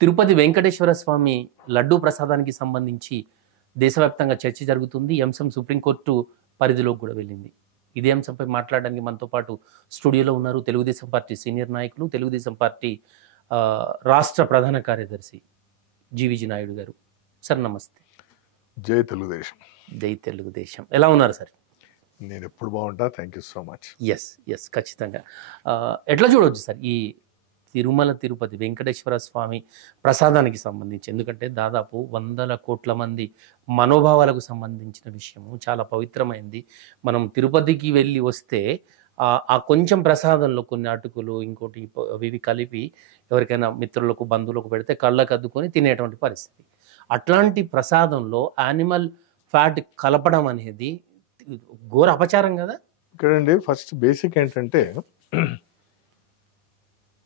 తిరుపతి వెంకటేశ్వర స్వామి లడ్డూ ప్రసాదానికి సంబంధించి దేశవ్యాప్తంగా చర్చ జరుగుతుంది. ఈ అంశం సుప్రీంకోర్టు పరిధిలోకి కూడా వెళ్ళింది. ఇదే అంశంపై మాట్లాడడానికి మనతో పాటు స్టూడియోలో ఉన్నారు తెలుగుదేశం పార్టీ సీనియర్ నాయకులు, తెలుగుదేశం పార్టీ రాష్ట్ర ప్రధాన కార్యదర్శి జీవీజీ నాయుడు గారు. సార్ నమస్తే. జై తెలుగుదేశం. జై తెలుగుదేశం. ఎలా ఉన్నారు సార్? నేను ఎప్పుడు బాగుంటా. Thank you so much. Yes ఖచ్చితంగా. ఎట్లా చూడవచ్చు సార్ ఈ తిరుమల తిరుపతి వెంకటేశ్వర స్వామి ప్రసాదానికి సంబంధించి? ఎందుకంటే దాదాపు 100 కోట్ల మంది మనోభావాలకు సంబంధించిన విషయము, చాలా పవిత్రమైంది. మనం తిరుపతికి వెళ్ళి వస్తే ఆ కొంచెం ప్రసాదంలో కొన్ని అటుకులు ఇంకోటి ఇవి కలిపి ఎవరికైనా మిత్రులకు బంధువులకు పెడితే కళ్ళకు అద్దుకొని తినేటువంటి పరిస్థితి. అట్లాంటి ప్రసాదంలో యానిమల్ ఫ్యాట్ కలపడం అనేది ఘోర అపచారం కదా. ఇక్కడండి ఫస్ట్ బేసిక్ ఏంటంటే,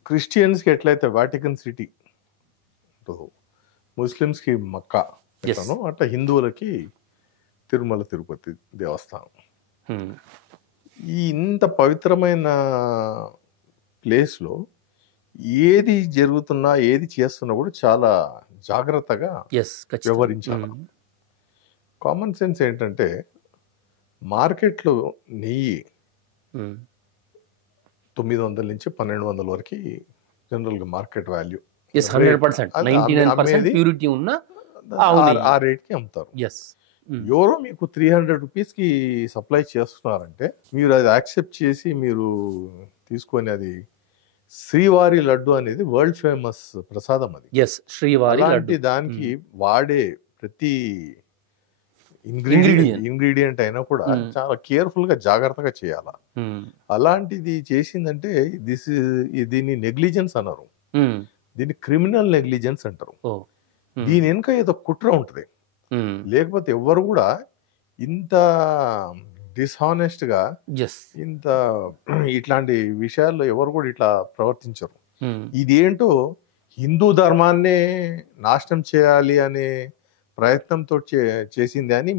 క్రిస్టియన్స్కి ఎట్లయితే వాటికన్ సిటీ, ముస్లిమ్స్కి మక్కా ఎట్లనో అట్లా హిందువులకి తిరుమల తిరుపతి దేవస్థానం. ఈ ఇంత పవిత్రమైన ప్లేస్లో ఏది జరుగుతున్నా ఏది చేస్తున్నా కూడా చాలా జాగ్రత్తగా వ్యవహరించాలి. కామన్ సెన్స్ ఏంటంటే, మార్కెట్లో నెయ్యి 900 నుంచి 1200 వరకు జనరల్గా మార్కెట్ వాల్యూ. 100% ప్యూరిటీ ఉన్న ఆ రేట్కి అమ్ముతారు. ఎవరో మీకు 300 రూపీస్కి సప్లై చేస్తున్నారంటే మీరు అది యాక్సెప్ట్ చేసి మీరు తీసుకొని, అది శ్రీవారి లడ్డు అనేది వరల్డ్ ఫేమస్ ప్రసాదం. అది శ్రీవారి అలాంటి దానికి వాడే ప్రతి ఇంగ్రీడియంట్ అయినా కూడా చాలా కేర్ఫుల్ గా జాగ్రత్తగా చేయాలా. అలాంటిది చేసిందంటే దీన్ని నెగ్లిజెన్స్ అన్నారు, దీన్ని క్రిమినల్ నెగ్లిజెన్స్ అంటారు. దీని వెనుక ఏదో కుట్ర ఉంటుంది. లేకపోతే ఎవ్వరు కూడా ఇంత డిస్హానెస్ట్ గా ఇంత ఇట్లాంటి విషయాల్లో ఎవరు కూడా ఇట్లా ప్రవర్తించరు. ఇదేంటో హిందూ ధర్మాన్నే నాశనం చేయాలి అనే ప్రయత్నంతో చేసింది అని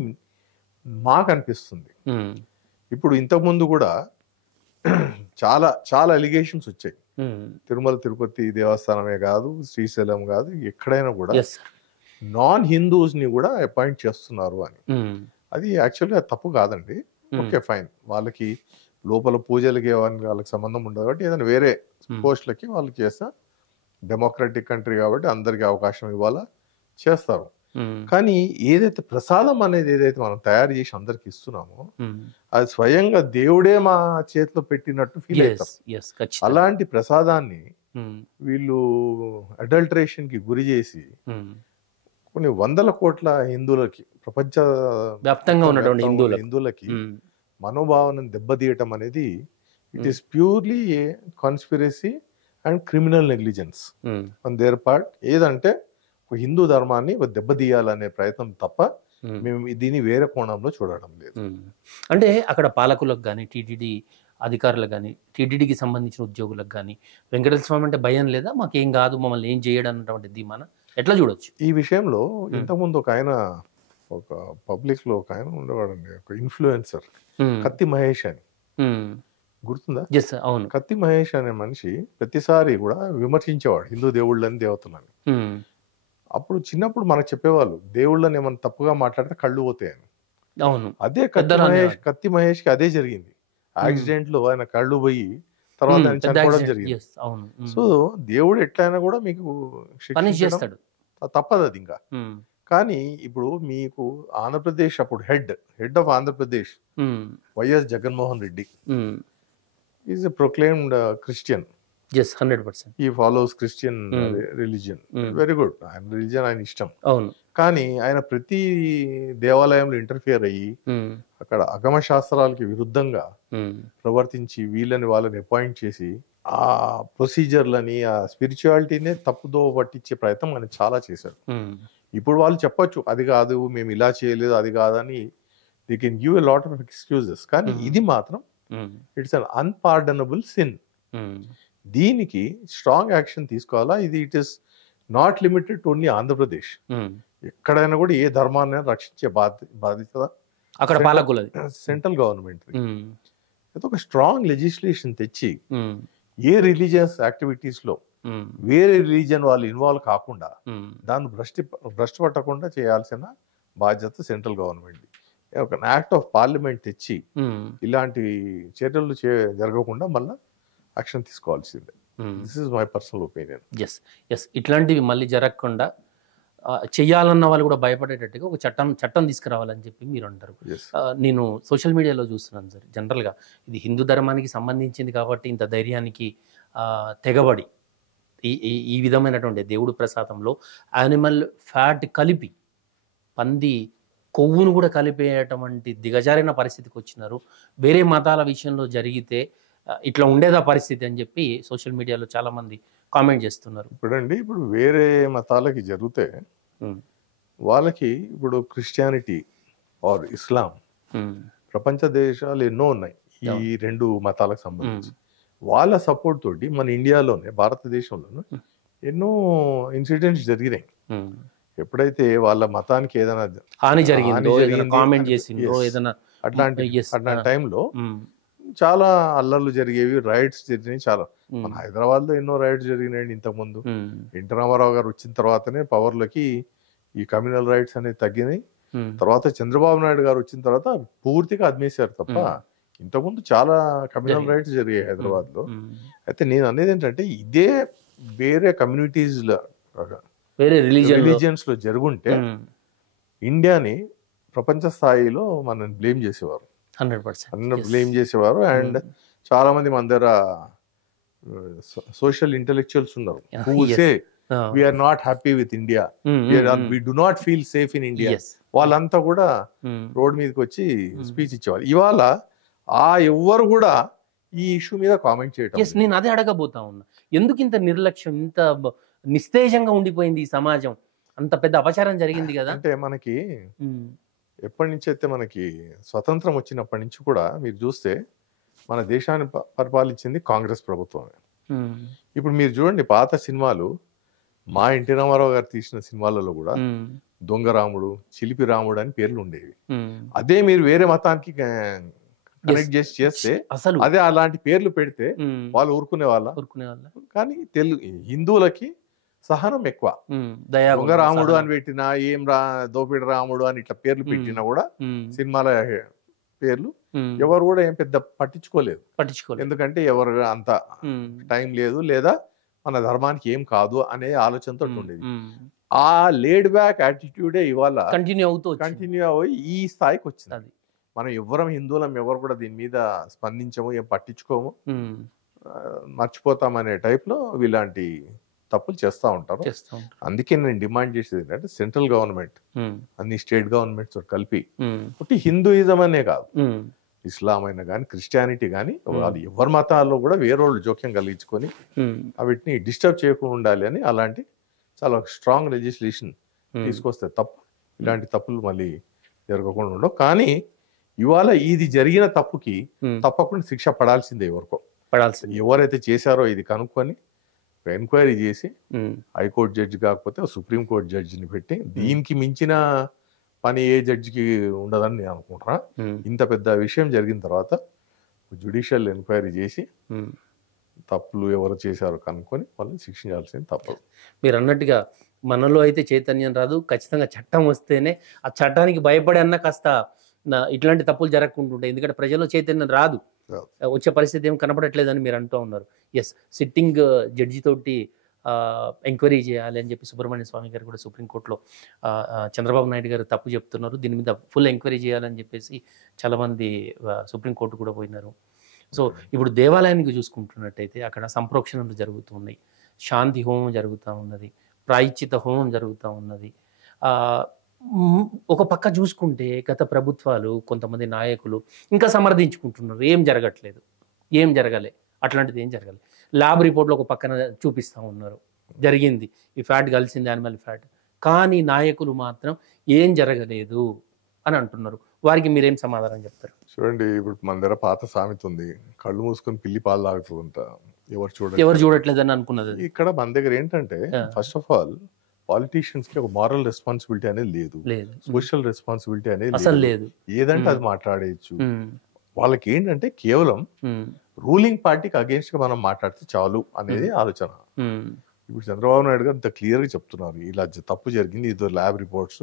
మాకు అనిపిస్తుంది. ఇప్పుడు ఇంతకుముందు కూడా చాలా చాలా అలిగేషన్స్ వచ్చాయి. తిరుమల తిరుపతి దేవస్థానమే కాదు, శ్రీశైలం కాదు, ఎక్కడైనా కూడా నాన్ హిందూస్ ని కూడా అపాయింట్ చేస్తున్నారు అని. అది యాక్చువల్గా తప్పు కాదండి. ఓకే ఫైన్, వాళ్ళకి లోపల పూజలకి వాళ్ళకి సంబంధం ఉండదు కాబట్టి ఏదైనా వేరే పోస్టులకి వాళ్ళు చేస్తా, డెమోక్రటిక్ కంట్రీ కాబట్టి అందరికి అవకాశం ఇవ్వాలా, చేస్తారు. కానీ ఏదైతే ప్రసాదం అనేది ఏదైతే మనం తయారు చేసి అందరికి ఇస్తున్నామో అది స్వయంగా దేవుడే మా చేతిలో పెట్టినట్టు ఫీల్ అవుతారు. అలాంటి ప్రసాదాన్ని వీళ్ళు అడల్టరేషన్ కి గురి చేసి కొన్ని 100 కోట్ల హిందువులకి, ప్రపంచ వ్యాప్తంగా ఉన్నటువంటి హిందువులకి మనోభావనను దెబ్బతీయటం అనేది it is purely conspiracy and criminal negligence on their part. ఏదంటే హిందూ ధర్మాన్ని దెబ్బతీయాలనే ప్రయత్నం తప్ప మేము దీన్ని వేరే కోణంలో చూడడం లేదు. అంటే అక్కడ పాలకులకు కానీ, టీటీడీ అధికారులకు కానీ, టీటీడీకి సంబంధించిన ఉద్యోగులకు కానీ వెంకటేశ్వర స్వామి అంటే భయం లేదా, మాకేం కాదు, మమ్మల్ని ఏం చేయడం అన్నటువంటి ధీమాన ఎట్లా చూడొచ్చు? ఈ విషయంలో ఇంతకుముందు ఒక పబ్లిక్ లో ఒక ఆయన ఉండేవాడండి, ఒక ఇన్ఫ్లుయెన్సర్, కత్తి మహేష్ అని, గుర్తుందా? అవును. కత్తి మహేష్ అనే మనిషి ప్రతిసారి కూడా విమర్శించేవాడు హిందూ దేవుళ్ళని, దేవతలని. అప్పుడు చిన్నప్పుడు మనకు చెప్పేవాళ్ళు దేవుళ్ళని ఏమన్నా తప్పుగా మాట్లాడితే కళ్ళు పోతాయని. అవును. అదే కత్తి మహేష్ కి అదే జరిగింది. యాక్సిడెంట్ లో ఆయన కళ్ళు పోయి తర్వాత ఆయన చనిపోవడం జరిగింది. సో దేవుడు ఎట్లయినా కూడా మీకు చేస్తాడు, తప్పదు అది ఇంకా. కానీ ఇప్పుడు మీకు ఆంధ్రప్రదేశ్ అప్పుడు head of Andhra Pradesh YS Jaganmohan Reddy is a proclaimed Christian. 100%. He follows Christian religion. Very good. ఆయన రిలీజియన్ ఆయన ఇష్టం. అవును. కానీ ఆయన ప్రతి దేవాలయంలో ఇంటర్ఫియర్ అయ్యి అక్కడ అగమ శాస్త్రాలకి విరుద్ధంగా ప్రవర్తించి వాళ్ళని అపాయింట్ చేసి ఆ ప్రొసీజర్లని, ఆ స్పిరిచువాలిటీనే తప్పుదో పట్టించే ప్రయత్నం ఆయన చాలా చేశారు. ఇప్పుడు వాళ్ళు చెప్పొచ్చు అది కాదు, మేము ఇలా చేయలేదు, అది కాదని they can give a lot of excuses. కానీ ఇది మాత్రం ఇట్స్ అన్ అన్పార్డనబుల్ సిన్. దీనికి స్ట్రాంగ్ యాక్షన్ తీసుకోవాలా. ఇది it is not limited to only Andhra Pradesh. ఎక్కడైనా కూడా ఏ ధర్మాన్ని రక్షించే బాధ్యత అక్కడ పాలకులది, సెంట్రల్ గవర్నమెంట్. ఒక స్ట్రాంగ్ లెజిస్లేషన్ తెచ్చి ఏ రిలీజియస్ యాక్టివిటీస్ లో వేరే రిలీజియన్ వాళ్ళు ఇన్వాల్వ్ కాకుండా దాన్ని భ్రష్టు పట్టకుండా చేయాల్సిన బాధ్యత సెంట్రల్ గవర్నమెంట్. ఒక యాక్ట్ ఆఫ్ పార్లమెంట్ తెచ్చి ఇలాంటి చర్యలు జరగకుండా మళ్ళీ యాక్షన్ తీసుకోవాల్సిందే. This is my personal opinion. Yes ఇట్లాంటివి మళ్ళీ జరగకుండా చెయ్యాలన్న వాళ్ళు కూడా భయపడేటట్టుగా ఒక చట్టం తీసుకురావాలని చెప్పి మీరు అంటారు. నేను సోషల్ మీడియాలో చూస్తున్నాను సార్, జనరల్గా ఇది హిందూ ధర్మానికి సంబంధించింది కాబట్టి ఇంత ధైర్యానికి తెగబడి ఈ విధమైనటువంటి దేవుడు ప్రసాదంలో యానిమల్ ఫ్యాట్ కలిపి పంది కొవ్వును కూడా కలిపేటువంటి దిగజారిన పరిస్థితికి వచ్చినారు. వేరే మతాల విషయంలో జరిగితే ఇట్లా ఉండేదా పరిస్థితి అని చెప్పి సోషల్ మీడియాలో చాలా మంది కామెంట్ చేస్తున్నారు. ఇప్పుడు వేరే మతాలకి జరిగితే వాళ్ళకి ఇప్పుడు క్రిస్టియానిటీ ఆర్ ఇస్లాం ప్రపంచ దేశాలు ఎన్నో ఉన్నాయి ఈ రెండు మతాలకు సంబంధించి. వాళ్ళ సపోర్ట్ తోటి మన ఇండియాలోనే భారతదేశంలోనే ఎన్నో ఇన్సిడెంట్స్ జరిగినాయి. ఎప్పుడైతే వాళ్ళ మతానికి ఏదైనా హాని జరిగింది కామెంట్ చేసిండ్రో ఏదైనా అట్లాంటి టైంలో చాలా అల్లర్లు జరిగేవి, రైడ్స్ జరిగినాయి. చాలా మన హైదరాబాద్ లో ఎన్నో రైడ్స్ జరిగినాయండి ఇంతకుముందు. ఎన్టీ రామారావు గారు వచ్చిన తర్వాతనే పవర్ లోకి ఈ కమ్యూనల్ రైట్స్ అనేది తగ్గినాయి. తర్వాత చంద్రబాబు నాయుడు గారు వచ్చిన తర్వాత పూర్తిగా అద్మేశారు తప్ప ఇంతకుముందు చాలా కమ్యూనల్ రైట్స్ జరిగాయి హైదరాబాద్ లో. అయితే నేను అనేది ఏంటంటే ఇదే వేరే కమ్యూనిటీస్ లో వేరే రిలీజియన్స్ లో జరుగుంటే ఇండియాని ప్రపంచ స్థాయిలో మనం బ్లేమ్ చేసేవారు, 100% బ్లేమ్ చేసేవారు. అండ్ చాలా మంది మన దగ్గర సోషల్ ఇంటెలెక్చువల్స్ ఉన్నారు who say we are not happy with India, we do not feel safe in India. వాళ్ళంతా కూడా రోడ్ మీదకి వచ్చి స్పీచ్ ఇచ్చేవారు. ఇవాళ ఎవ్వరు కూడా ఈ ఇష్యూ మీద కామెంట్ చేయటం. నేను అదే అడగబోతా ఉన్నా, ఎందుకు ఇంత నిర్లక్ష్యం, ఇంత నిస్తేజంగా ఉండిపోయింది ఈ సమాజం? అంత పెద్ద అపచారం జరిగింది కదా. అంటే మనకి ఎప్పటి నుంచి అయితే మనకి స్వతంత్రం వచ్చినప్పటి నుంచి కూడా మీరు చూస్తే మన దేశాన్ని పరిపాలించింది కాంగ్రెస్ ప్రభుత్వమే. ఇప్పుడు మీరు చూడండి పాత సినిమాలు, మా ఎన్టీ రామారావు గారు తీసిన సినిమాలలో కూడా దొంగ రాముడు, చిలిపి రాముడు అని పేర్లు ఉండేవి. అదే మీరు వేరే మతానికి కనెక్ట్ చేస్తే అసలు అదే అలాంటి పేర్లు పెడితే వాళ్ళు ఊరుకునే వాళ్ళ. కానీ హిందువులకి సహనం ఎక్కువ. దొంగ రాముడు అని పెట్టినా, దోపిడి రాముడు అని ఇట్లా పేర్లు పెట్టినా కూడా సినిమాల పేర్లు ఎవరు కూడా ఏం పెద్ద పట్టించుకోలేదు. ఎందుకంటే ఎవరు అంత టైం లేదు, లేదా మన ధర్మానికి ఏం కాదు అనే ఆలోచనతో ఉండేది. ఆ లేడ్ బ్యాక్ యాటిట్యూడే ఇవాళ కంటిన్యూ అయ్యి ఈ స్థాయికి వచ్చింది. మనం ఎవరం హిందువులం ఎవరు కూడా దీని మీద స్పందించము, ఏం పట్టించుకోము, మర్చిపోతామనే టైప్ లో ఇలాంటి తప్పులు చేస్తూ ఉంటారు. అందుకే నేను డిమాండ్ చేసేది ఏంటంటే సెంట్రల్ గవర్నమెంట్ అన్ని స్టేట్ గవర్నమెంట్స్ కలిపి ఒకటి హిందూయిజం అనే కాదు, ఇస్లాం అయినా కానీ క్రిస్టియానిటీ కానీ వాళ్ళు ఎవరి మతాల్లో కూడా వేరేళ్ళు జోక్యం కలిగించుకొని వీటిని డిస్టర్బ్ చేయకుండా ఉండాలి అని అలాంటి చాలా స్ట్రాంగ్ లెజిస్లేషన్ తీసుకొస్తే తప్ప ఇలాంటి తప్పులు మళ్ళీ జరగకుండా ఉండవు. కానీ ఇవాళ ఇది జరిగిన తప్పుకి తప్పకుండా శిక్ష పడాల్సిందే. ఎవరైతే చేశారో ఇది కనుక్కొని ఎంక్వైరీ చేసి హైకోర్టు జడ్జి కాకపోతే సుప్రీం కోర్టు జడ్జిని పెట్టి, దీనికి మించిన పని ఏ జడ్జికి ఉండదని నేను అనుకుంటున్నా. ఇంత పెద్ద విషయం జరిగిన తర్వాత జ్యుడిషియల్ ఎంక్వైరీ చేసి తప్పులు ఎవరు చేశారో కనుక్కొని వాళ్ళని శిక్షించాల్సింది తప్పదు. మీరు అన్నట్టుగా మనలో అయితే చైతన్యం రాదు, ఖచ్చితంగా చట్టం వస్తేనే ఆ చట్టానికి భయపడి అన్న కాస్త ఇట్లాంటి తప్పులు జరగకుంటుంటాయి. ఎందుకంటే ప్రజల్లో చైతన్యం రాదు, వచ్చే పరిస్థితి ఏం కనపడట్లేదని మీరు అంటూ ఉన్నారు. ఎస్, సిట్టింగ్ జడ్జి తోటి ఎంక్వైరీ చేయాలి అని చెప్పి సుబ్రహ్మణ్య స్వామి గారు కూడా సుప్రీంకోర్టులో చంద్రబాబు నాయుడు గారు తప్పు చెప్తున్నారు, దీని మీద ఫుల్ ఎంక్వైరీ చేయాలని చెప్పేసి చాలామంది సుప్రీంకోర్టు కూడా పోయినారు. సో ఇప్పుడు దేవాలయానికి చూసుకుంటున్నట్టయితే అక్కడ సంప్రోక్షణలు జరుగుతున్నాయి, శాంతి హోమం జరుగుతూ ఉన్నది, ప్రాయశ్చిత హోమం జరుగుతూ ఉన్నది. ఒక పక్క చూసుకుంటే గత ప్రభుత్వాలు కొంతమంది నాయకులు ఇంకా సమర్థించుకుంటున్నారు, ఏం జరగలే, అట్లాంటిది ఏం జరగలే. ల్యాబ్ రిపోర్ట్లో ఒక పక్కన చూపిస్తూ ఉన్నారు జరిగింది, ఈ ఫ్యాట్ కలిసింది యానిమల్ ఫ్యాట్, కానీ నాయకులు మాత్రం ఏం జరగలేదు అని అంటున్నారు. వారికి మీరేం సమాధానం చెప్తారు? చూడండి, ఇప్పుడు మన దగ్గర పాత సామెత ఉంది, కళ్ళు మూసుకొని పిల్లి పాలు తాగుతుంట, ఎవరు చూడట్లేదని అనుకున్నది. ఇక్కడ మన దగ్గర ఏంటంటే ఫస్ట్ ఆఫ్ ఆల్ పాలిటీషియన్స్ కి ఒక మారల్ రెస్పాన్సిబిలిటీ అనేది లేదు, సోషల్ రెస్పాన్సిబిలిటీ అనేది అసలు లేదు. ఏదంటే అది మాట్లాడేయచ్చు. వాళ్ళకి ఏంటంటే కేవలం రూలింగ్ పార్టీకి అగేన్స్ట్ గా మనం మాట్లాడితే చాలు అనేది ఆలోచన. ఇప్పుడు చంద్రబాబు నాయుడు గారు ఇంత క్లియర్ గా చెప్తున్నారు, ఇలా తప్పు జరిగింది, ఇది lab reports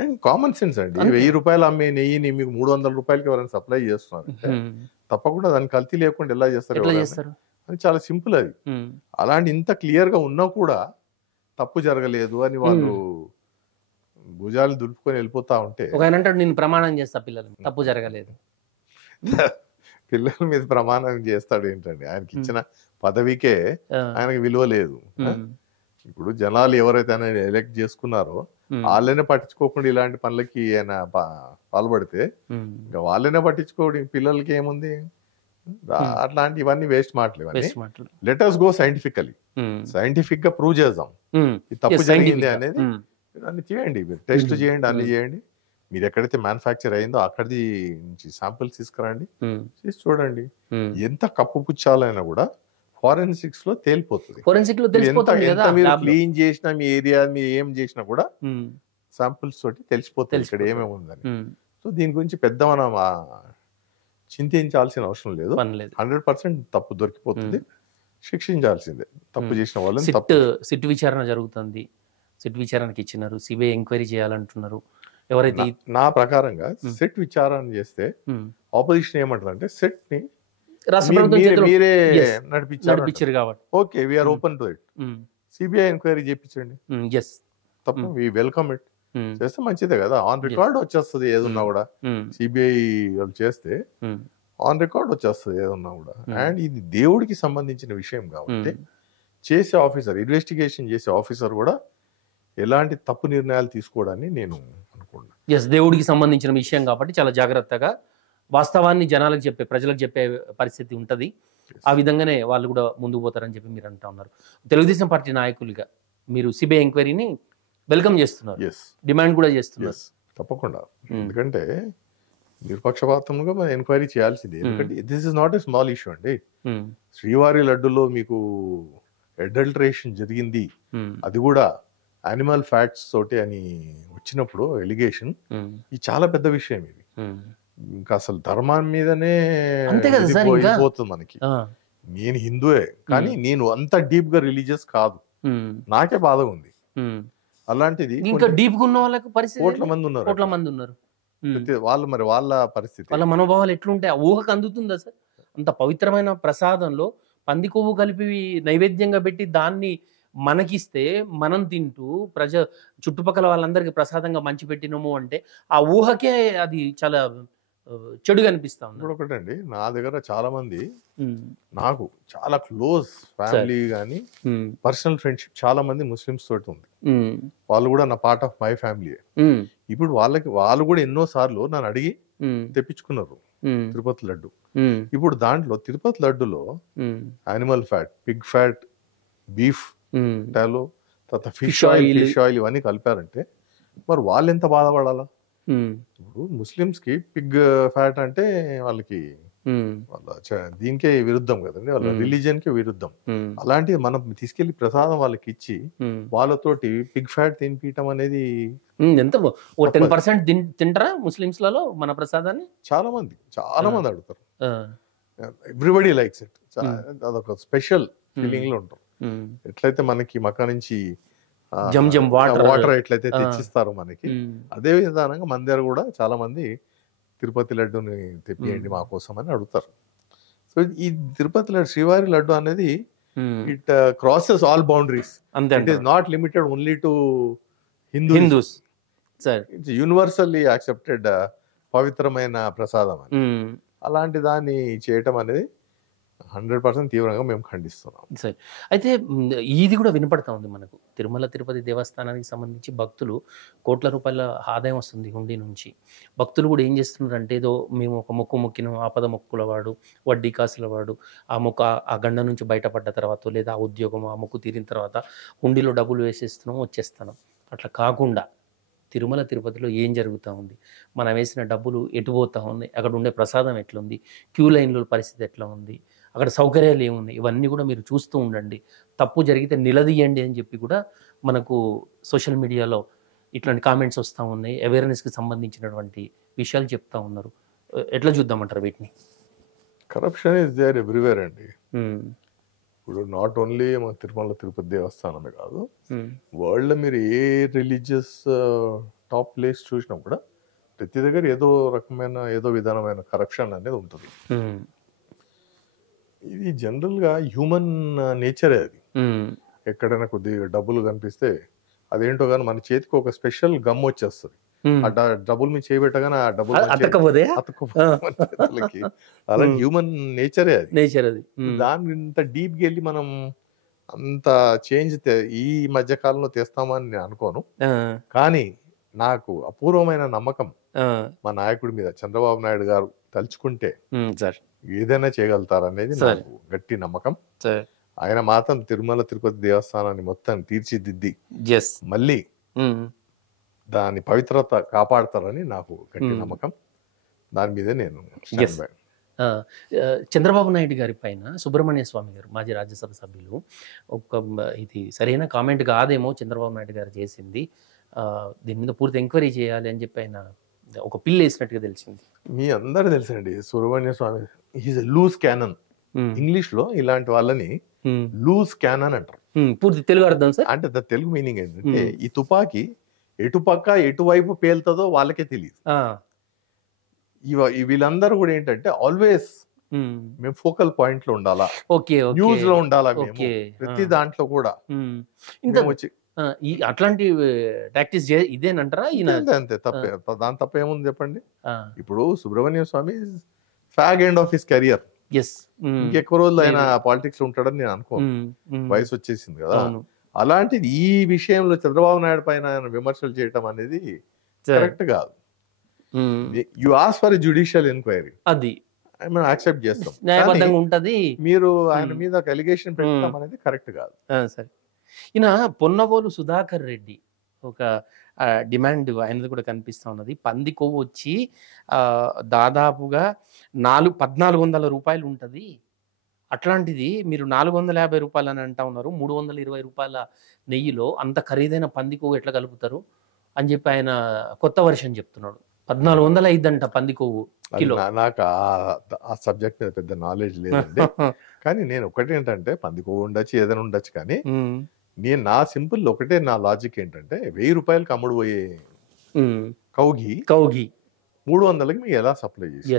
and common sense అండి. 1000 రూపాయలు అమ్మే నెయ్యిని మీకు 300 రూపాయలకి ఎవరైనా సప్లై చేస్తున్నారు తప్పకుండా దాన్ని కల్తీ లేకుండా ఎలా చేస్తారు అని చాలా సింపుల్ అది. అలాంటి ఇంత క్లియర్ గా ఉన్నా కూడా తప్పు జరగలేదు అని వాళ్ళు భుజాలు దులుపుకొని వెళ్ళిపోతా ఉంటే, నేను ప్రమాణం చేస్తా పిల్లలు తప్పు జరగలేదు, పిల్లల మీద ప్రమాణం చేస్తాడు ఏంటండి? ఆయనకి ఇచ్చిన పదవికే ఆయనకి విలువ లేదు. ఇప్పుడు జనాలు ఎవరైతే ఆయన ఎలక్ట్ చేసుకున్నారో వాళ్ళనే పట్టించుకోకుండా ఇలాంటి పనులకి ఆయన పాల్పడితే ఇంకా వాళ్ళనే పట్టించుకోవడం పిల్లలకి ఏముంది? అట్లాంటి ఇవన్నీ వేస్ట్ మాటలు. ఇవన్నీ let us go scientifically, scientific గా ప్రూవ్ చేద్దాం ఈ తప్పు జరిగింది అనేది. అన్ని చేయండి, మీరు టెస్ట్ చేయండి, అన్ని చేయండి. మీరు ఎక్కడైతే మ్యానుఫ్యాక్చర్ అయిందో అక్కడిది నుంచి శాంపిల్స్ తీసుకురండి, చేసి చూడండి. ఎంత కప్పు పుచ్చాలైనా కూడా ఫారెన్సిక్స్ లో తేలిపోతుంది. మీరు క్లీన్ చేసినా మీ ఏరియా మీరు ఏం చేసినా కూడా శాంపిల్స్ తోటి తెలిసిపోతుంది ఇక్కడ ఏమేమి ఉందని. సో దీని గురించి పెద్ద మనం చింతించాల్సిన అవసరం లేదు. 100% తప్పు దొరికిపోతుంది, శిక్షించాల్సిందే తప్పు చేసిన వాళ్ళని. సిట్ విచారణ జరుగుతుంది, సిట్ విచారణకి ఇచ్చినారు, సిబిఐ ఎంక్వైరీ చేయాలంటున్నారు. ఎవరైతే నా ప్రకారంగా సెట్ విచారణ చేస్తే ఆపోజిషన్ ఏమంటారంటే సెట్ ని మీరే నడిపించారు కాబట్టి okay we are open to it, CBI enquiry చేయించండి, తప్ప వి వెల్కమ్ ఇట్. చేస్తే మంచిదే కదా, ఆన్ రికార్డ్ వచ్చేస్తుంది ఏదున్నా కూడా. సిబిఐ వాళ్ళు చేస్తే ఆన్ రికార్డ్ వచ్చేస్తుంది ఏదున్నా కూడా. అండ్ ఇది దేవుడికి సంబంధించిన విషయం కాబట్టి చేసే ఆఫీసర్, ఇన్వెస్టిగేషన్ చేసే ఆఫీసర్ కూడా ఎలాంటి తప్పు నిర్ణయాలు తీసుకోవడాన్ని నేను అనుకుంటున్నాను. దేవుడికి సంబంధించిన విషయం కాబట్టి చాలా జాగ్రత్తగా వాస్తవాన్ని జనాలకు చెప్పే, ప్రజలకు చెప్పే పరిస్థితి ఉంటది. ఆ విధంగానే వాళ్ళు కూడా ముందుకు పోతారని చెప్పి మీరు అంటా ఉన్నారు. తెలుగుదేశం పార్టీ నాయకులుగా మీరు సిబిఐ ఎంక్వైరీని వెల్కమ్ చేస్తున్నారు, డిమాండ్ కూడా చేస్తున్నారు. తప్పకుండా, ఎందుకంటే నిష్పక్షపాతంగా మనం ఎంక్వైరీ చేయాల్సిందే. ఎందుకంటే this is not a small issue అండి. శ్రీవారి లడ్డులో మీకు అడల్టరేషన్ జరిగింది, అది కూడా యానిమల్ ఫ్యాట్స్ తోటి అని వచ్చినప్పుడు ఎలిగేషన్, ఇది చాలా పెద్ద విషయం. ఇది ఇంకా అసలు ధర్మం మీదనే పోతుంది మనకి. నేను హిందువే కానీ నేను అంత డీప్ గా రిలీజియస్ కాదు, నాకే బాధగా ఉంది. అలాంటిది ఇంకా డీప్ గా ఉన్న వాళ్ళకి పరిస్థితి కోట్ల మంది ఉన్నారు. వాళ్ళు మరి వాళ్ళ పరిస్థితి, వాళ్ళ మనోభావాలు ఎట్లుంటాయి? ఊహకు అందుతుందా సార్? అంత పవిత్రమైన ప్రసాదంలో పంది కొవ్వు కలిపి నైవేద్యంగా పెట్టి దాన్ని మనకిస్తే మనం తింటూ చుట్టుపక్కల వాళ్ళందరికీ ప్రసాదంగా మంచి పెట్టినము అంటే ఆ ఊహకే అది చాలా చెడుగా అనిపిస్తా ఉంది. ఇప్పుడు ఒకటండి, నా దగ్గర చాలా మంది నాకు చాలా క్లోజ్ ఫ్యామిలీ గానీ పర్సనల్ ఫ్రెండ్షిప్ చాలా మంది ముస్లిమ్స్ తోటి ఉంది. వాళ్ళు కూడా నా పార్ట్ ఆఫ్ మై ఫ్యామిలీ. ఇప్పుడు వాళ్ళు కూడా ఎన్నో సార్లు నన్ను అడిగి తెప్పించుకున్నారు తిరుపతి లడ్డు. ఇప్పుడు దాంట్లో తిరుపతి లడ్డులో animal fat, pig fat, beef tallow, తర్వాత ఫిష్ ఆయిల్ ఇవన్నీ కలిపారంటే మరి వాళ్ళు ఎంత బాధపడాలా? ఇప్పుడు ముస్లిమ్స్ కి పిగ్ ఫ్యాట్ అంటే వాళ్ళకి దీనికే విరుద్ధం కదండి, వాళ్ళ రిలీజియన్ కి విరుద్ధం. అలాంటిది మనం తీసుకెళ్లి ప్రసాదం వాళ్ళకి ఇచ్చి వాళ్ళతోటి పిగ్ ఫ్యాట్ తినిపించడం అనేది ఎంత 10% తింటారా ముస్లిమ్స్ లలో మన ప్రసాదాన్ని? చాలా మంది అడుగుతారు. Everybody likes it. అదొక స్పెషల్ ఫీలింగ్ లో ఉంటాం. ఎట్లయితే మనకి మక్కా నుంచి వాటర్ ఎట్లయితే తెచ్చిస్తారు మనకి, అదే విధానంగా మన దగ్గర కూడా చాలా మంది తిరుపతి లడ్డుని తెప్పియండి మా కోసం అని అడుగుతారు. సో ఈ తిరుపతి లడ్డు, శ్రీవారి లడ్డు అనేది it crosses all boundaries. It is not limited only to Hindus, it's universally accepted పవిత్రమైన ప్రసాదం అని. అలాంటి దాన్ని చేయటం అనేది 100% తీవ్రంగా మేము ఖండిస్తున్నాం. సరే, అయితే ఇది కూడా వినపడతా ఉంది మనకు. తిరుమల తిరుపతి దేవస్థానానికి సంబంధించి భక్తులు కోట్ల రూపాయల ఆదాయం వస్తుంది హుండీ నుంచి. భక్తులు కూడా ఏం చేస్తున్నారంటే, ఏదో మేము ఒక మొక్కు మొక్కిన ఆపద మొక్కుల వాడు, వడ్డీ కాసుల వాడు, ఆ మొక్క ఆ గండ నుంచి బయటపడ్డ తర్వాత లేదా ఆ ఉద్యోగం ఆ మొక్కు తీరిన తర్వాత హుండీలో డబ్బులు వేసేస్తున్నాం వచ్చేస్తున్నాం. అట్లా కాకుండా తిరుమల తిరుపతిలో ఏం జరుగుతూ ఉంది, మనం వేసిన డబ్బులు ఎటుపోతూ ఉంది, అక్కడ ఉండే ప్రసాదం ఎట్లుంది, క్యూ లైన్లో పరిస్థితి ఎట్లా ఉంది, అక్కడ సౌకర్యాలు ఏమున్నాయి, ఇవన్నీ కూడా మీరు చూస్తూ ఉండండి. తప్పు జరిగితే నిలదీయండి అని చెప్పి కూడా మనకు సోషల్ మీడియాలో ఇట్లాంటి కామెంట్స్ వస్తూ ఉన్నాయి. అవేర్నెస్కి సంబంధించినటువంటి విషయాలు చెప్తా ఉన్నారు. ఎట్లా చూద్దామంటారు వీటిని? కరప్షన్ ఇస్ దేర్ ఎవ్రీవేర్ అండి. ఇప్పుడు నాట్ ఓన్లీ మన తిరుమల తిరుపతి దేవస్థానమే కాదు, వరల్డ్ మీరు ఏ రిలీజియస్ టాప్ ప్లేస్ చూసినా కూడా ప్రతి దగ్గర ఏదో రకమైన ఏదో విధానమైన కరప్షన్ అనేది ఉంటుంది. ఇది జనరల్గా హ్యూమన్ నేచరే అది. ఎక్కడైనా కొద్దిగా డబ్బులు కనిపిస్తే అదేంటో కానీ మన చేతికి ఒక స్పెషల్ గమ్ వచ్చేస్తుంది. ఆ డబ్బులు మీద చేయబెట్టగానే ఆ డబ్బులు చేతులకి. అలా హ్యూమన్ నేచరే అది. నేచర్ అది. దాని ఇంత డీప్ గా వెళ్ళి మనం అంత చేంజ్ ఈ మధ్య కాలంలో తెస్తామని నేను అనుకోను. కానీ నాకు అపూర్వమైన నమ్మకం మా నాయకుడి మీద. చంద్రబాబు నాయుడు గారు తలుచుకుంటే ఏదైనా చేయగలుగుతారనేది నాకు గట్టి నమ్మకం. ఆయన మాత్రం తిరుమల తిరుపతి దేవస్థానాన్ని మొత్తం తీర్చిదిద్ది మళ్ళీ దాని పవిత్రత కాపాడతారని నాకు గట్టి నమ్మకం. దాని మీదే నేను చంద్రబాబు నాయుడు గారి పైన సుబ్రహ్మణ్య స్వామి గారు మాజీ రాజ్యసభ సభ్యులు ఇది సరైన కామెంట్ కాదేమో చంద్రబాబు నాయుడు గారు చేసింది, దీని మీద పూర్తి ఎంక్వైరీ చేయాలి అని చెప్పి ఆయన ఒక పిల్ వేసినట్టుగా తెలిసింది. మీ అందరూ తెలుసండి సుబ్రహ్మణ్య స్వామి ఈజ్ లూజ్ క్యానన్. ఇంగ్లీష్ లో ఇలాంటి వాళ్ళని లూజ్ క్యానన్ అంటారు. పూర్తి తెలుగు అర్థం సార్? అంటే తెలుగు మీనింగ్ ఏంటంటే ఈ తుపాకీ ఎటుపక్క ఎటువైపు పేలుతుందో వాళ్ళకే తెలియదు. వీళ్ళందరూ కూడా ఏంటంటే ఆల్వేస్ మేము ఫోకల్ పాయింట్ లో ఉండాలా, న్యూస్ లో ఉండాలా, మేము ప్రతి దాంట్లో కూడా వచ్చి అట్లాంటి ప్రాక్టీస్ ఇదేనంటారా? అంతే తప్పే, దాని తప్పేముంది చెప్పండి. ఇప్పుడు Subrahmanya Swamy fag end of his career. ఇంకెక్కువ రోజులు ఆయన పాలిటిక్స్ లో ఉంటాడని నేను అనుకోను, వయసు వచ్చేసింది కదా. అలాంటిది ఈ విషయంలో చంద్రబాబు నాయుడు పైన విమర్శలు చేయటం అనేది కరెక్ట్ కాదు. You ask for judicial enquiry, అది మేము యాక్సెప్ట్ చేస్తాం, న్యాయబద్ధంగా ఉంటది. మీరు ఆయన మీద ఒక అలిగేషన్ పెట్టడం అనేది కరెక్ట్ కాదు. సరే, ఈయన పొన్నవోలు సుధాకర్ రెడ్డి ఒక డిమాండ్ ఆయనది కూడా కనిపిస్తూ ఉన్నది. పంది కొవ్వు వచ్చి దాదాపుగా 1,400 రూపాయలు ఉంటుంది, అట్లాంటిది మీరు 450 రూపాయలు అని అంటా ఉన్నారు. 320 రూపాయల నెయ్యిలో అంత ఖరీదైన పంది కొవ్వు ఎట్లా కలుపుతారు అని చెప్పి ఆయన కొత్త వర్షన్ చెప్తున్నాడు. 1,400 అయిద్దంట పంది కొవ్వు కిలో. నాకు ఆ సబ్జెక్ట్ మీద పెద్ద నాలెడ్జ్ లేదండి. కానీ నేను ఒకటి ఏంటంటే పంది కొవ్వు ఉండొచ్చు, ఏదైనా ఉండొచ్చు, కానీ నేను నా సింపుల్ ఒకటే నా లాజిక్ ఏంటంటే 1000 రూపాయలకి అమ్ముడు పోయే కౌగి 300కి మీకు ఎలా సప్లై చేసి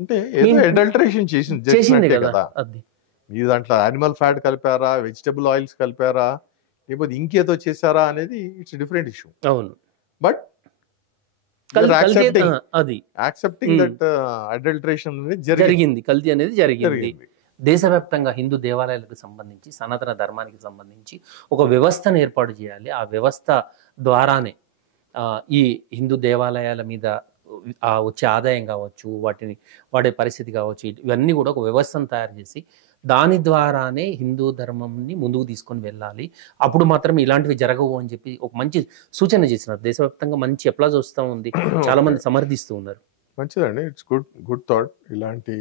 అంటే ఏదో అడల్టరేషన్ చేసింది కదా. మీ దాంట్లో యానిమల్ ఫ్యాట్ కలిపారా, వెజిటబుల్ ఆయిల్స్ కలిపారా, లేకపోతే ఇంకేదో చేశారా అనేది ఇట్స్ డిఫరెంట్ ఇష్యూ. అవును, బట్ యాక్సెప్టింగ్ దట్ అడల్టరేషన్ అనేది జరిగింది, కల్తీ అనేది జరిగింది. దేశవ్యాప్తంగా హిందూ దేవాలయాలకు సంబంధించి, సనాతన ధర్మానికి సంబంధించి ఒక వ్యవస్థను ఏర్పాటు చేయాలి. ఆ వ్యవస్థ ద్వారానే ఈ హిందూ దేవాలయాల మీద వచ్చే ఆదాయం కావచ్చు, వాటిని వాడే పరిస్థితి కావచ్చు, ఇవన్నీ కూడా ఒక వ్యవస్థను తయారు చేసి దాని ద్వారానే హిందూ ధర్మంని ముందుకు తీసుకొని వెళ్ళాలి. అప్పుడు మాత్రం ఇలాంటివి జరగవు అని చెప్పి ఒక మంచి సూచన చేసినారు. దేశవ్యాప్తంగా మంచి అప్లాజ్ వస్తూ ఉంది, చాలా మంది సమర్థిస్తూ ఉన్నారు. మంచిదండి, ఇట్స్ గుడ్ థాట్. ఇలాంటి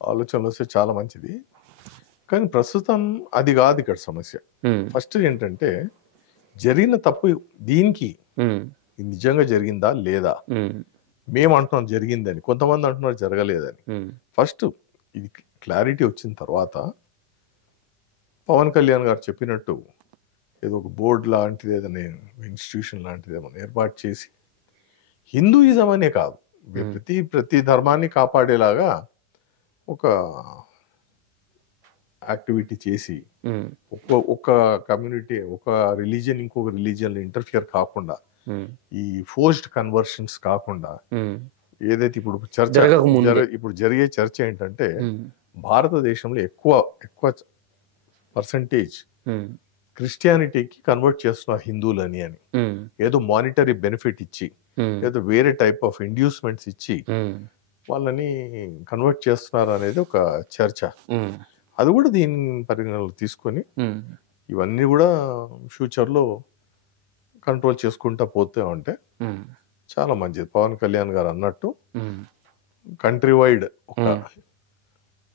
ఆలోచనలు వస్తే చాలా మంచిది. కానీ ప్రస్తుతం అది కాదు ఇక్కడ సమస్య. ఫస్ట్ ఏంటంటే జరిగిన తప్పు దీనికి నిజంగా జరిగిందా లేదా, మేము అంటున్నాం జరిగిందని, కొంతమంది అంటున్నారు జరగలేదని. ఫస్ట్ ఇది క్లారిటీ వచ్చిన తర్వాత పవన్ కళ్యాణ్ గారు చెప్పినట్టు ఏదో ఒక బోర్డు లాంటిది, ఏదైనా ఇన్స్టిట్యూషన్ లాంటిది ఏమైనా ఏర్పాటు చేసి హిందూయిజం అనే కాదు ప్రతి ధర్మాన్ని కాపాడేలాగా ఒక యాక్టివిటీ చేసి ఒక కమ్యూనిటీ, ఒక రిలీజియన్ ఇంకొక రిలీజియన్ ఇంటర్ఫియర్ కాకుండా, ఈ ఫోర్స్డ్ కన్వర్షన్స్ కాకుండా, ఏదైతే ఇప్పుడు జరిగే చర్చ ఏంటంటే భారతదేశంలో ఎక్కువ పర్సంటేజ్ క్రిస్టియానిటీకి కన్వర్ట్ చేస్తున్నారు హిందువులని అని, ఏదో మానిటరీ బెనిఫిట్ ఇచ్చి, ఏదో వేరే టైప్ ఆఫ్ ఇండ్యూస్మెంట్స్ ఇచ్చి వాళ్ళని కన్వర్ట్ చేస్తున్నారు అనేది ఒక చర్చ. అది కూడా దీని పరిగణనలో తీసుకొని ఇవన్నీ కూడా ఫ్యూచర్లో కంట్రోల్ చేసుకుంటా పోతే ఉంటే చాలా మంచిది. పవన్ కళ్యాణ్ గారు అన్నట్టు కంట్రీ వైడ్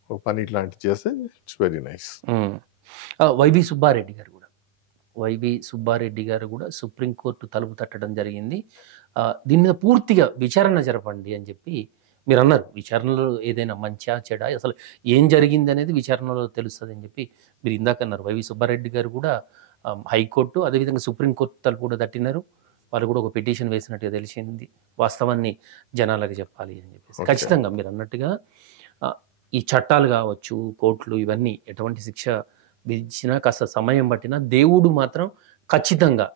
ఒక పని ఇట్లాంటి చేస్తే it's very nice. Y V Subbareddy గారు కూడా సుప్రీంకోర్టు తలుపు తట్టడం జరిగింది. దీని మీద పూర్తిగా విచారణ జరపండి అని చెప్పి మీరు అన్నారు విచారణలో ఏదైనా మంచా చెడా అసలు ఏం జరిగింది అనేది విచారణలో తెలుస్తుంది అని చెప్పి మీరు ఇందాక అన్నారు. వైవి సుబ్బారెడ్డి గారు కూడా హైకోర్టు అదేవిధంగా సుప్రీంకోర్టు తలుపు కూడా తట్టినారు. వాళ్ళు కూడా ఒక పిటిషన్ వేసినట్టుగా తెలిసింది. వాస్తవాన్ని జనాలకు చెప్పాలి అని చెప్పేసి. ఖచ్చితంగా మీరు అన్నట్టుగా ఈ చట్టాలు కావచ్చు, కోర్టులు ఇవన్నీ ఎటువంటి శిక్ష విధించినా కాస్త సమయం పట్టినా దేవుడు మాత్రం ఖచ్చితంగా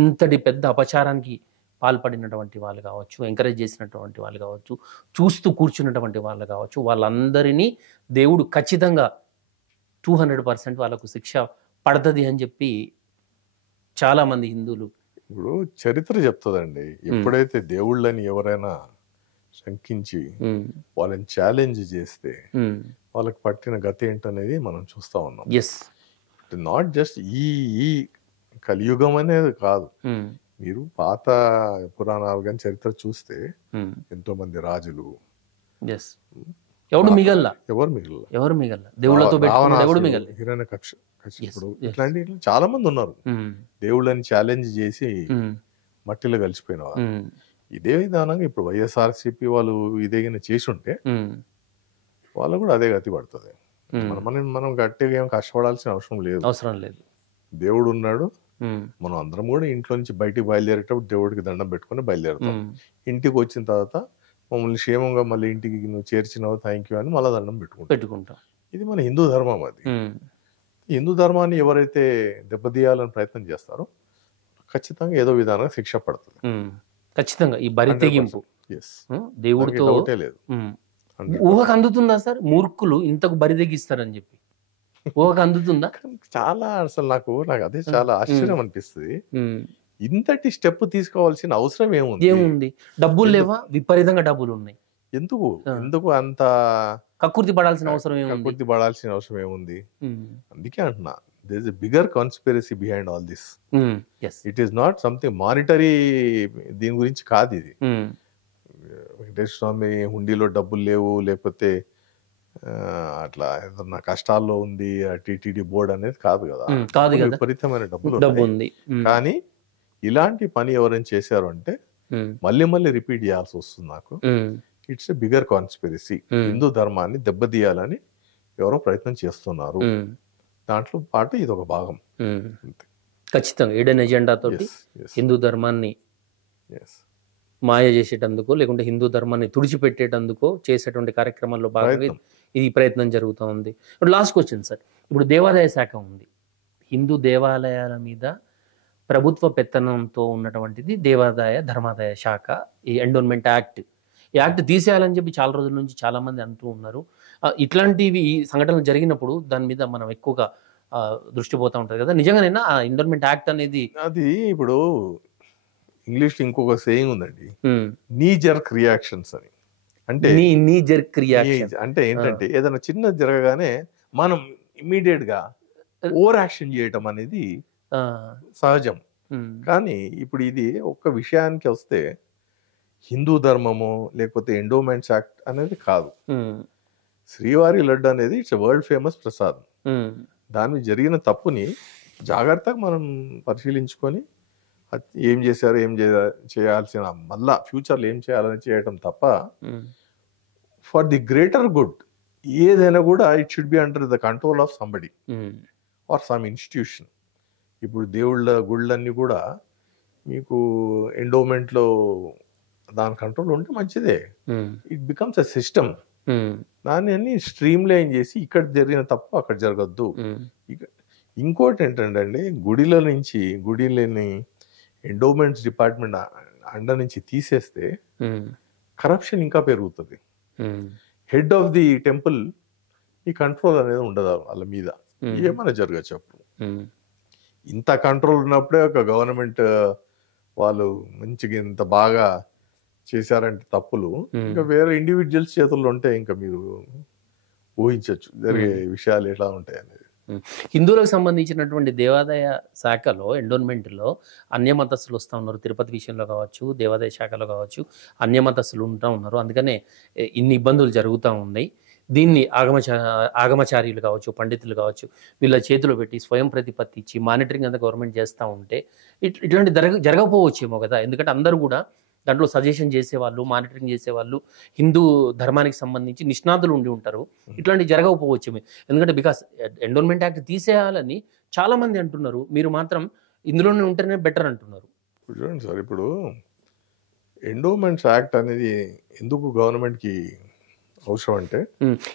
ఇంతటి పెద్ద అపచారానికి పాల్పడినటువంటి వాళ్ళు కావచ్చు, ఎంకరేజ్ చేసినటువంటి వాళ్ళు కావచ్చు, చూస్తూ కూర్చున్నటువంటి వాళ్ళు కావచ్చు, వాళ్ళందరినీ దేవుడు ఖచ్చితంగా 200% వాళ్ళకు శిక్ష పడుతుంది అని చెప్పి చాలామంది హిందువులు ఇప్పుడు చరిత్ర చెప్తుందండి. ఎప్పుడైతే దేవుళ్ళని ఎవరైనా శంకించి వాళ్ళని ఛాలెంజ్ చేస్తే వాళ్ళకి పట్టిన గతి ఏంటనేది మనం చూస్తూ ఉన్నాం. నాట్ జస్ట్ ఈ కలియుగం అనేది కాదు. మీరు పాత పురాణాలు కానీ చరిత్ర చూస్తే ఎంతో మంది రాజులు ఎవరు మిగల్ల దేవుళ్ళతో హిరణ్యకశిపుడు ఇట్లాంటి చాలా మంది ఉన్నారు. దేవుళ్ళని ఛాలెంజ్ చేసి మట్టిలో కలిసిపోయిన వారు. ఇదే విధానంగా ఇప్పుడు వైఎస్ఆర్సీపీ వాళ్ళు ఇదేమైనా చేసి ఉంటే వాళ్ళు కూడా అదే గతి పడుతుంది. మనం గట్టిగా ఏం కష్టపడాల్సిన అవసరం లేదు. దేవుడు ఉన్నాడు. మనం అందరం కూడా ఇంట్లో నుంచి బయటికి బయలుదేరేటప్పుడు దేవుడికి దండం పెట్టుకుని బయలుదేరుతాం. ఇంటికి వచ్చిన తర్వాత మమ్మల్ని క్షేమంగా మళ్ళీ ఇంటికి నువ్వు చేర్చినావు థ్యాంక్ యూ అని మళ్ళీ దండం పెట్టుకుంటాం. ఇది మన హిందూ ధర్మం. అది హిందూ ధర్మాన్ని ఎవరైతే దెబ్బతీయాలని ప్రయత్నం చేస్తారో ఖచ్చితంగా ఏదో విధానంగా శిక్ష పడుతుంది. ఖచ్చితంగా ఈ బరి తెగింపు దేవుడితో లేదు. ఊహకు అందుతుందా సార్? మూర్ఖులు ఇంతకు బరి తెగిస్తారని చెప్పి ఊహకు అందుతుందా? చాలా అసలు నాకు అదే చాలా ఆశ్చర్యం అనిపిస్తుంది. ఇంతటి స్టెప్ తీసుకోవాల్సిన అవసరం ఏముంది? డబ్బులు లేవా? విపరీతంగా డబ్బులు ఉన్నాయి. ఎందుకు అంత కక్కుర్తి పడాల్సిన అవసరం ఏముంది? అందుకే అంటున్నా, there is a bigger conspiracy behind all this. It is not something monetary. దీని గురించి కాదు ఇది. వెంకటేశ్వర స్వామి హుండీలో డబ్బులు లేవు, లేకపోతే అట్లా ఏదన్నా కష్టాల్లో ఉంది టిటిడి బోర్డు అనేది కాదు కదా. విపరీతమైన డబ్బులు ఉంది. కానీ ఇలాంటి పని ఎవరైనా చేశారు అంటే మళ్ళీ మళ్ళీ రిపీట్ చేయాల్సి వస్తుంది. నాకు it's a bigger conspiracy. Hindu ధర్మాన్ని దెబ్బతీయాలని ఎవరో ప్రయత్నం చేస్తున్నారు. దాంట్లో పాటు ఇది ఒక భాగం. ఖచ్చితంగా ఈడెన్ ఎజెండా తోటి హిందూ ధర్మాన్ని మాయ చేసేటందుకో లేకుంటే హిందూ ధర్మాన్ని తుడిచిపెట్టేటందుకో చేసేటువంటి కార్యక్రమాల్లో భాగంగా ఇది ప్రయత్నం జరుగుతూ ఉంది. ఇప్పుడు లాస్ట్ క్వశ్చన్ సార్, ఇప్పుడు దేవాదాయ శాఖ ఉంది. హిందూ దేవాలయాల మీద ప్రభుత్వ పెత్తనంతో ఉన్నటువంటిది దేవాదాయ ధర్మాదాయ శాఖ. ఈ ఎండోన్మెంట్ యాక్ట్, ఈ యాక్ట్ తీసేయాలని చెప్పి చాలా రోజుల నుంచి చాలా మంది అంటూ ఉన్నారు. ఇట్లాంటివి సంఘటనలు జరిగినప్పుడు దాని మీద మనం ఎక్కువగా దృష్టి పోతూ ఉంటుంది కదా. నిజంగానైనా ఆ ఎండోన్మెంట్ యాక్ట్ అనేది అది ఇప్పుడు ఇంగ్లీష్ ఇంకొక సేయింగ్ ఉందండి, నీ జర్క్ రియాక్షన్స్ అని. అంటే నీ జర్క్ రియాక్షన్ అంటే ఏంటంటే ఏదైనా చిన్నది జరగగానే మనం ఇమ్మీడియట్ గా ఓవర్ యాక్షన్ చేయటం అనేది సహజం. కానీ ఇప్పుడు ఇది ఒక్క విషయానికి వస్తే హిందూ ధర్మము లేకపోతే ఎండోమెంట్స్ యాక్ట్ అనేది కాదు. శ్రీవారి లడ్డు అనేది ఇట్స్ వరల్డ్ ఫేమస్ ప్రసాదం. దాని జరిగిన తప్పుని జాగ్రత్తగా మనం పరిశీలించుకొని ఏం చేశారు, ఏం చేయాల్సిన మళ్ళా ఫ్యూచర్లో ఏం చేయాలని చేయటం తప్ప ఫర్ ది గ్రేటర్ గుడ్ ఏదైనా కూడా it should be under the control of somebody or some institution. ఇప్పుడు గుళ్ళన్నీ కూడా మీకు ఎండోమెంట్లో దాని కంట్రోల్ ఉంటే మంచిదే. It becomes a system. దాన్ని అన్ని స్ట్రీమ్ లైన్ చేసి ఇక్కడ జరిగిన తప్పు అక్కడ జరగద్దు. ఇంకోటి ఏంటంటే అండి, గుడిలోని ఎండోమెంట్స్ డిపార్ట్మెంట్ అండర్ నుంచి తీసేస్తే కరప్షన్ ఇంకా పెరుగుతుంది. హెడ్ ఆఫ్ ది టెంపుల్ ఈ కంట్రోల్ అనేది ఉండదు వాళ్ళ మీద. ఏమైనా జరగచ్చు. అప్పుడు ఇంత కంట్రోల్ ఉన్నప్పుడే ఒక గవర్నమెంట్ వాళ్ళు మంచిగా ఇంత బాగా చేశారంటే తప్పులు ఇంకా వేరే ఇండివిజువల్స్ చేతుల్లో ఉంటే ఇంకా మీరు ఊహించవచ్చు జరిగే విషయాలు ఎలా ఉంటాయి అనేది. హిందువులకు సంబంధించినటువంటి దేవాదాయ శాఖలో ఎండోన్మెంట్లో అన్యమతస్థులు వస్తూ ఉన్నారు. తిరుపతి విషయంలో కావచ్చు, దేవాదాయ శాఖలో కావచ్చు, అన్యమతస్థులు ఉంటూ ఉన్నారు. అందుకనే ఇన్ని ఇబ్బందులు జరుగుతూ ఉన్నాయి. దీన్ని ఆగమచార్యులు కావచ్చు, పండితులు కావచ్చు, వీళ్ళ చేతిలో పెట్టి స్వయం ప్రతిపత్తి ఇచ్చి మానిటరింగ్ అంతా గవర్నమెంట్ చేస్తూ ఉంటే ఇట్లాంటి జరగకపోవచ్చేమో కదా. ఎందుకంటే అందరూ కూడా దాంట్లో సజెషన్ చేసేవాళ్ళు, మానిటరింగ్ చేసేవాళ్ళు, హిందూ ధర్మానికి సంబంధించి నిష్ణాతులు ఉండి ఉంటారు. ఇట్లాంటివి జరగకపోవచ్చు. ఎందుకంటే బికాస్ ఎండోన్మెంట్ యాక్ట్ తీసేయాలని చాలా మంది అంటున్నారు, మీరు మాత్రం ఇందులోనే ఉంటేనే బెటర్ అంటున్నారు. చూడండి సార్, ఇప్పుడు ఎండోమెంట్స్ యాక్ట్ అనేది ఎందుకు గవర్నమెంట్కి అవసరం అంటే,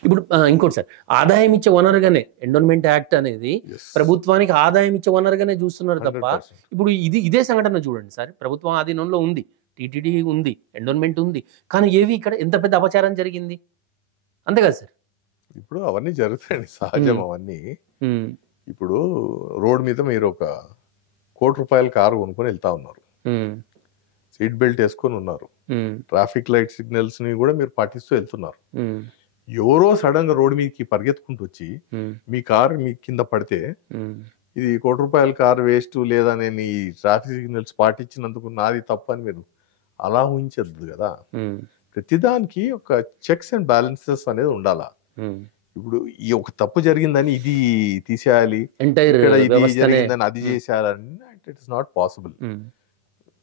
ఇప్పుడు ఇంకోటి సార్, ఆదాయం ఇచ్చే వనరుగానే ఎండోన్మెంట్ యాక్ట్ అనేది ప్రభుత్వానికి ఆదాయం ఇచ్చే వనరుగానే చూస్తున్నారు తప్ప, ఇప్పుడు ఇదే సంఘటన చూడండి సార్, ప్రభుత్వం ఆధీనంలో ఉంది, టీటీడీ ఉంది, ఎండోన్మెంట్ ఉంది, కానీ ఏవి ఇక్కడ ఎంత పెద్ద అపచారం జరిగింది, అంతే కదా సార్? ఇప్పుడు అవన్నీ జరుగుతాయండి, సహజం అవన్నీ. ఇప్పుడు రోడ్ మీద మీరు ఒక ₹1,00,00,000 కారు కొనుక్కొని వెళ్తా ఉన్నారు, సీట్ బెల్ట్ వేసుకొని ఉన్నారు, ట్రాఫిక్ లైట్ సిగ్నల్స్ ని కూడా మీరు పాటిస్తూ వెళ్తున్నారు. ఎవరో సడన్ గా రోడ్ మీదకి పరిగెత్తుకుంటూ వచ్చి మీ కారు మీ కింద పడితే ఇది ₹1,00,00,000 కారు వేస్ట్, లేదా నేను ఈ ట్రాఫిక్ సిగ్నల్స్ పాటించినందుకు నాది తప్పు అని మీరు అలా ఊహించద్దు కదా. ప్రతిదానికి ఒక చెక్స్ అండ్ బ్యాలెన్సెస్ అనేది ఉండాలా. ఇప్పుడు ఈ ఒక తప్పు జరిగిందని ఇది తీసేయాలి, ఇది జరిగిందని అది చేసేయాలని it is not possible.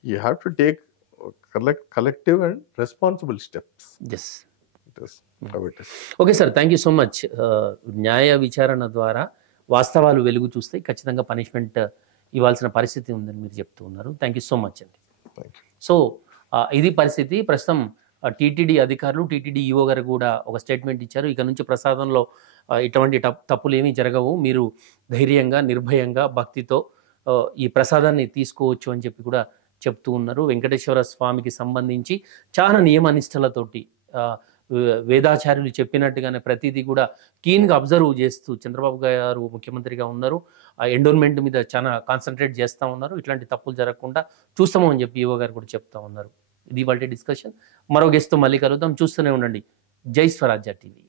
You have to take collective and responsible steps. Yes. It is how it is. Okay sir, thank you so much. న్యాయ విచారణ ద్వారా వాస్తవాలు వెలుగు చూస్తే ఖచ్చితంగా పనిష్మెంట్ ఇవ్వాల్సిన పరిస్థితి ఉందని మీరు చెప్తూ ఉన్నారు. థ్యాంక్ యూ సో మచ్ అండి. సో ఇది పరిస్థితి. ప్రస్తుతం టీటీడీ అధికారులు, టీటీడీ ఈఓ గారు కూడా ఒక స్టేట్మెంట్ ఇచ్చారు. ఇక నుంచి ప్రసాదంలో ఇటువంటి తప్పులు ఏమీ జరగవు, మీరు ధైర్యంగా, నిర్భయంగా, భక్తితో ఈ ప్రసాదాన్ని తీసుకోవచ్చు అని చెప్పి కూడా చెప్తూ ఉన్నారు. వెంకటేశ్వర స్వామికి సంబంధించి చాలా నియమనిష్టలతోటి వేదాచార్యులు చెప్పినట్టుగానే ప్రతిదీ కూడా కీన్గా అబ్జర్వ్ చేస్తూ చంద్రబాబు గారు ముఖ్యమంత్రిగా ఉన్నారు. ఆ ఎండోన్మెంట్ మీద చాలా కాన్సన్ట్రేట్ చేస్తూ ఉన్నారు. ఇట్లాంటి తప్పులు జరగకుండా చూస్తాము అని చెప్పి ఈవో గారు కూడా చెప్తా ఉన్నారు. ఇది వాళ్ళ డిస్కషన్. మరో గెస్ట్తో మళ్ళీ కలుద్దాం. చూస్తూనే ఉండండి జై స్వరాజ్య టీవీ.